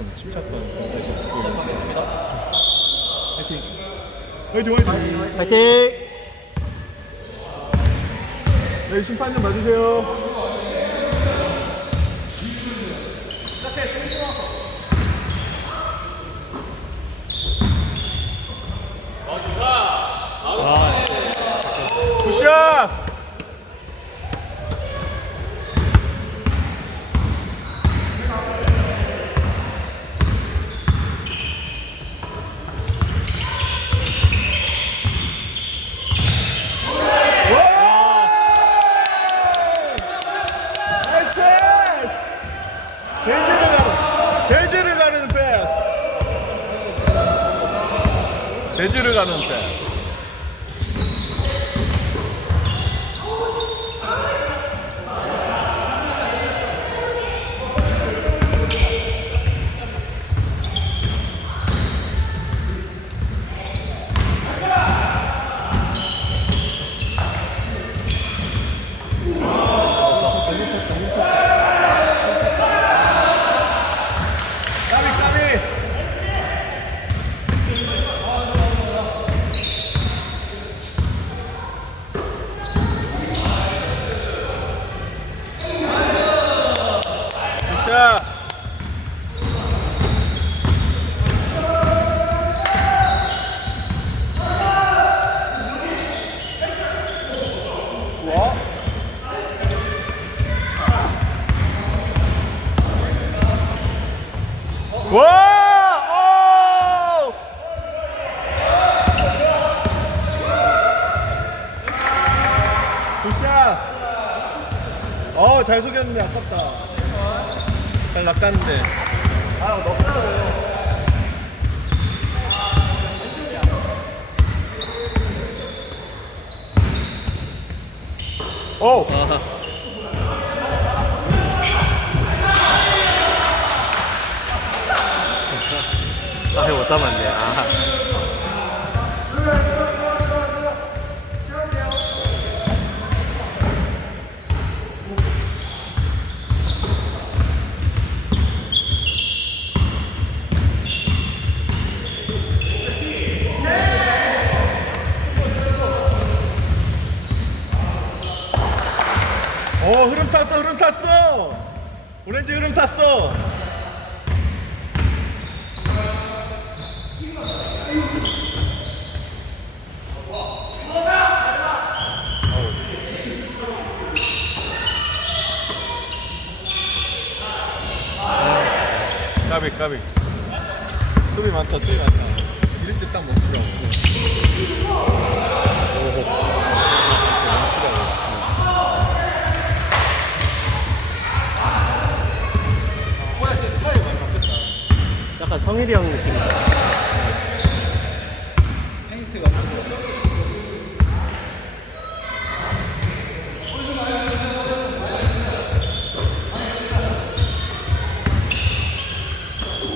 좀 침착한 공부에서 보고 있습니다. 화이팅! 화이팅 화이팅! 파이팅! 네, 심판 좀 봐주세요. 굿샷! 나이스 패스! 대지를 가는 대지를 가는 패스. 대지를 가는 패스. 까비 까비. 굿샷. 와. 와! 오! 굿샷! 어, 잘 속였는데 아깝다. 잘 낚았는데. 아, 넣었어요. 오! 아, 못 담았네. 아. 어, 흐름 탔어, 흐름 탔어! 오렌지 흐름 탔어! 까비, 까비. 수비 많다, 수비 많다. 이럴 때 딱 멈추라고. 오호. 멈추라고. 바뀌었다. 약간 성일이 형 느낌 나. 페인트가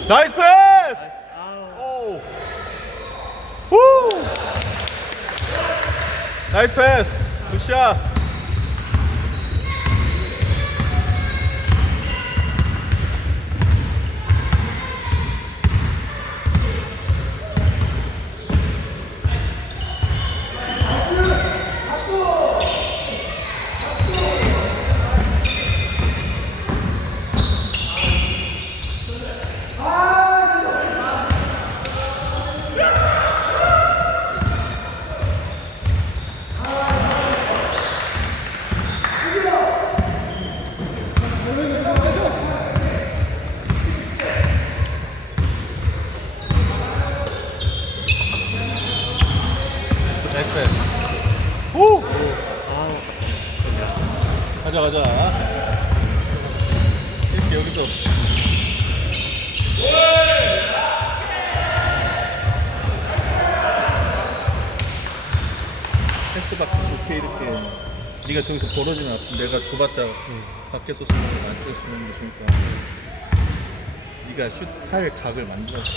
나이스 패스! 오! 후! 나이스 패스! 굿샷! 나이스 패스. 오! 아우. 가자 가자 여기서 패스 받기 좋게 이렇게 네가 저기서 벌어지면 내가 줘봤자 밖에서 쓰는 거 안쪽에서 쓰는 거 주니까 네가 슛할 각을 만들었어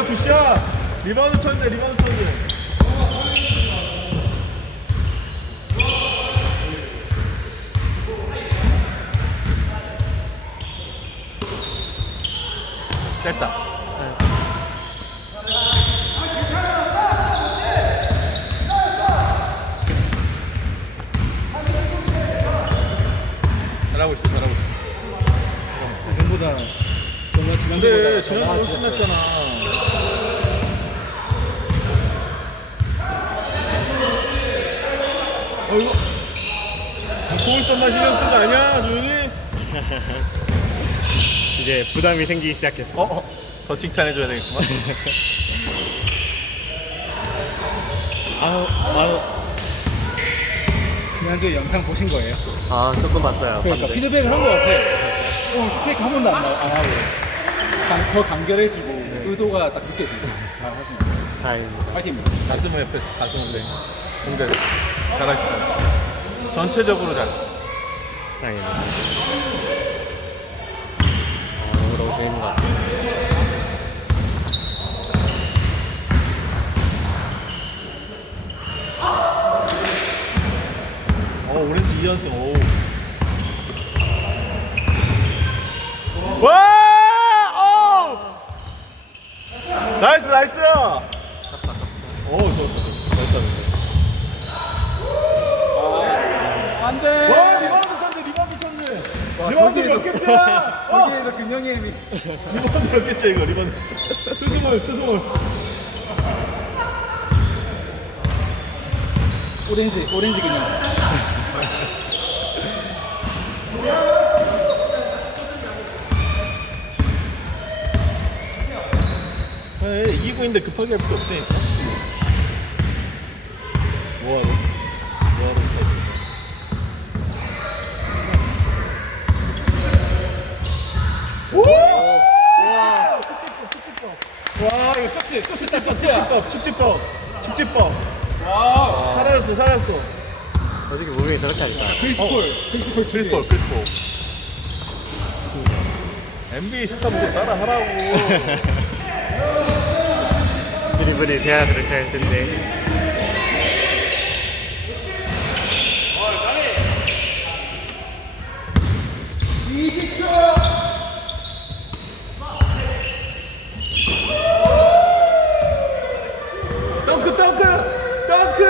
굿샷 리바운드 천재 리바운드 천재 짧다. 잘하고 있어 잘하고 있어. 전보다 정말 근데 지난주보다 지난주 더 훨씬. 낫잖아 어 이거 고울선만 신경 쓴거 아니야 조용히? 이제 부담이 생기기 시작했어. 어? 어? 더 칭찬해줘야 되겠구만 아우, 아우. 지난주에 영상 보신 거예요? 아, 조금 봤어요. 그러니까 봤는데. 피드백을 한것 같아. 어, 스페이크 한 번도 안, 나- 안 하고 간- 더 간결해지고 의도가 딱 느껴지고 잘 하시는 것 같아요. 다행입니다. 파이팅입니다. 가슴을 옆에 가슴을 내 공대 잘하시잖아 전체적으로 잘했어 다행입니다. 아, 너무 너무 재밌는 것 같아요. 어 오렌지 2연승 오 와! 오! 나이스 나이스 오 좋았다 좋았다 안 돼! 와 리바운드 천재 리바운드 천재 개째야 어! 저기에서 근영이 힘이. 몇 개째 이거 리바운드 투스몰 투스몰 오렌지, 오렌지 근영. 에 이기고 있는데 급하게 할 필요 없다니까 뭐하러 뭐하러 우와. 와 이거 서치 서치 딱 서치야. 축지법 축지법 축지법 와우. 살아났어 살았어 어떻게 무빙이 저렇게 하니까. 크리스폴, 크리스폴 크리스볼 크리스볼 NBA 스타 보고 따라 하라고 드리블이 돼야 그렇게 할 텐데. 덩크 덩크 덩크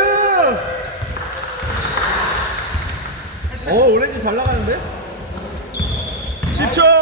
오 오렌지 잘 나가는데? 10초